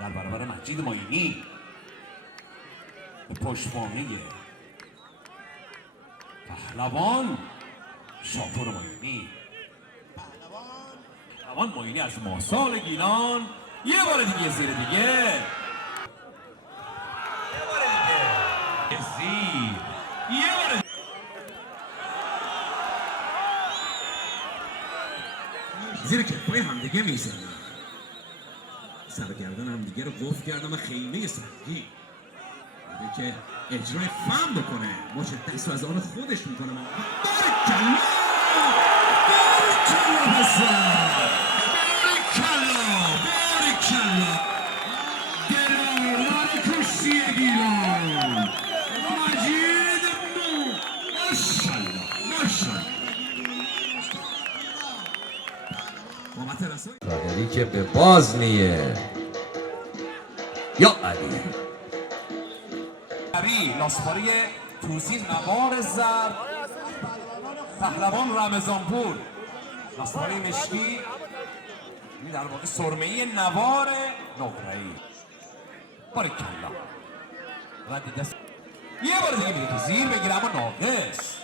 در برابر مجید معینی به پشتوانه پهلوان شاپور معینی. پهلوان معینی از ماسال گیلان یه بار دیگه زیر دیگه، یه بار دیگه زیر، یه بار دیگه. زیر کفای همدیگه میزنن، سرگردن همدیگه رو قفل کردن و خیمه سنگی میگه که اجرای فهم بکنه، مچ دست و از آن خودش میکنه. باریکلا باریکلا حسن، باریکلا باریکلا. دلالت کشتی گیلان مجید مو، ماشالله ماشالله. قادری که به باز نیه یا علی علی لاسپاری توسی نوار زرد، پهلوان رمضانپور لاسپاری مشکی، این در واقع سرمه‌ای نوار نقره‌ای. باریکلا رد دست یه بار دیگه میگه که زیر بگیره اما ناقص.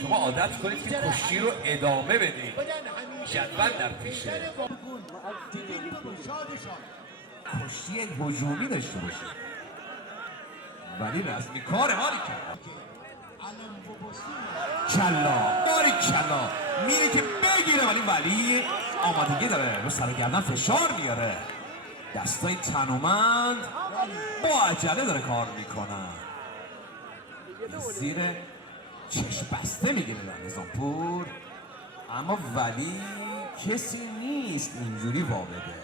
شما عادت کنید که کشتی رو ادامه بدید، جدول در پیشه، کشتی هجومی داشته باشید ولی رسمی کار ماری کرد. کلا باریکلا میگه که بگیره ولی آمادگی داره، رو سر گردن فشار میاره، دستای تنومند با عجله داره کار میکنن. زیر چشم بسته میگیره رمضانپور، اما ولی کسی نیست اینجوری وا بده.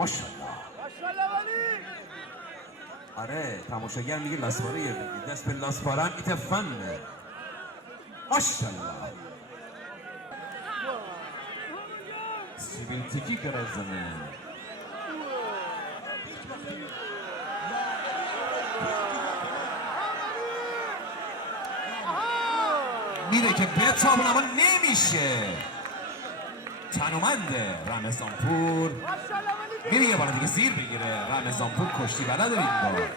ماشالله آره تماشاگر میگه لاسپاره یه بگی، دست به لاسپارن ایت فنه. ماشالله سیبیلتیکی کرزمه میره که بتابون اما نمیشه. تنومنده رمضانپور، میره یه بار دیگه زیر بگیره. رمضانپور کشتی بلده این بار.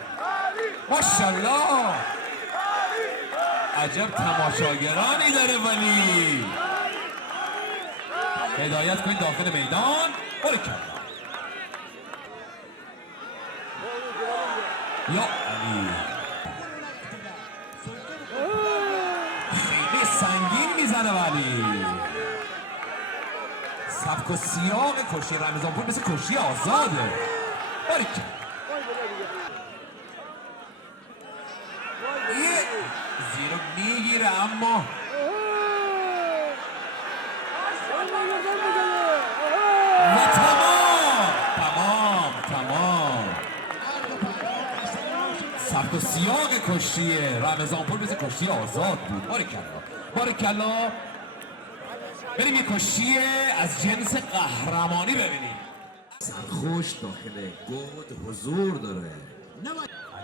ماشالله عجب تماشاگرانی داره ولی. هدایت کنید داخل میدان. باریکلا یا علی خیلی سنگین میزنه ولی سبک و سیاق کشتی رمضانپور مثل کشتی آزاده. باریکلا زیرو میگیره اما و تمام سبک و سیاق کشتی رمضانپور مثل کشتی آزاد بود. باریکلا بریم یه کشتی از جنس قهرمانی ببینیم. سرخوش داخل گود حضور داره.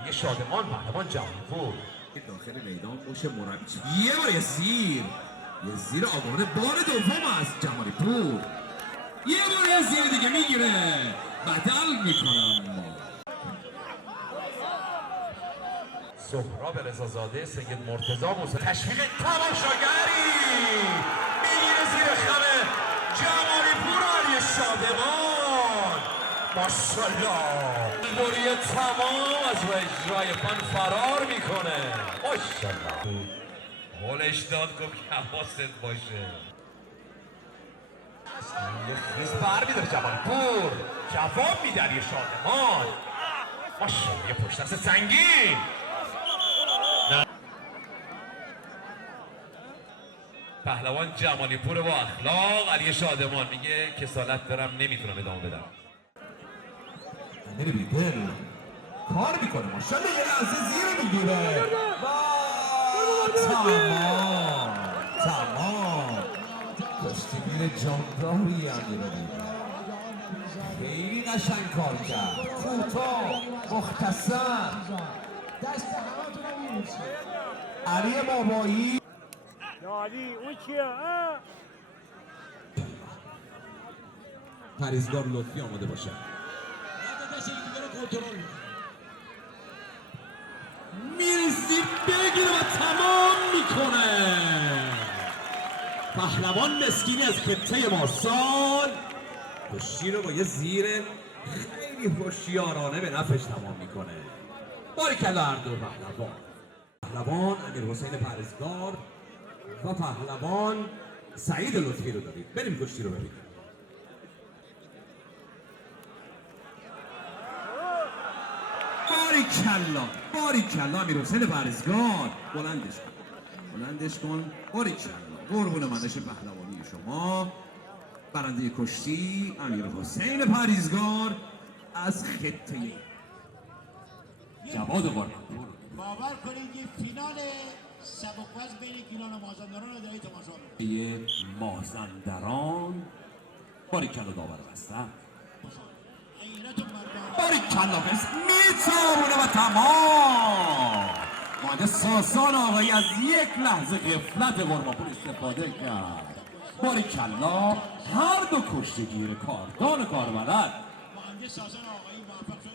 یه شادمان پهلوان جوانپور داخل میدان موش مربی یه بار یه زیر آگاهانه بار دوم از جمالی پور، یه بار یه زیر دیگه میگیره، بدل میکنم. سهراب رضازاده سید مرتضی موسی تشویق تماشاگری میگیره زیر خمه جمالی پور علی شادمان. ماشالله دوری تمام از و اجرای فن فرار میکنه. ماشالله هولش داد گفت که حواست باشه. یه خیز بر میداره جمالی پور، جواب میده علی شادمان. ماشالله یه پشت دست سنگین. پهلوان جمالی پور با اخلاق. علی شادمان میگه کسالت دارم نمیتونم ادامه بدم. میره بیدل کار میکنه. ماشالله یه لحظه زیر میگیره. تمام کشتی میره جانداری امیره دیگه. خیلی قشنگ کار کرد، کوتاه مختصر. دست همه تونم میرسه. علی بابایی علی اون کیه؟ پریزگار لطفی آماده باشه. کنترل میرسی بگیره و تمام میکنه. پهلوان مسکینی از خطه مارسال کشتی رو با یه زیر خیلی هوشیارانه به نفعش تمام میکنه. باریکلا هر دو پهلوان امیر حسین پرهیزگار و پهلوان سعید لطفی رو دارید. بریم کشتی رو ببینیم. باریکلا امیر حسین پرهیزگار. بلندش کن. باریکلا قربون منش پهلوانی شما. برنده کشتی امیر حسین پرهیزگار از خطه جواد قربان. باور کنید که فینال سبک‌وزن بین گیلان و مازندران رو دارید تماشا می‌کنید. یه مازندران. باریکلا داور هستن. غیرت مردان باریکلا میتابونه و تمام. مانده ساسان آقایی از یک لحظه غفلت قربانپور استفاده کرد. باریکلا هر دو کشتیگیر کاردان کاربلد مهندس ساسان آقایی موفق شد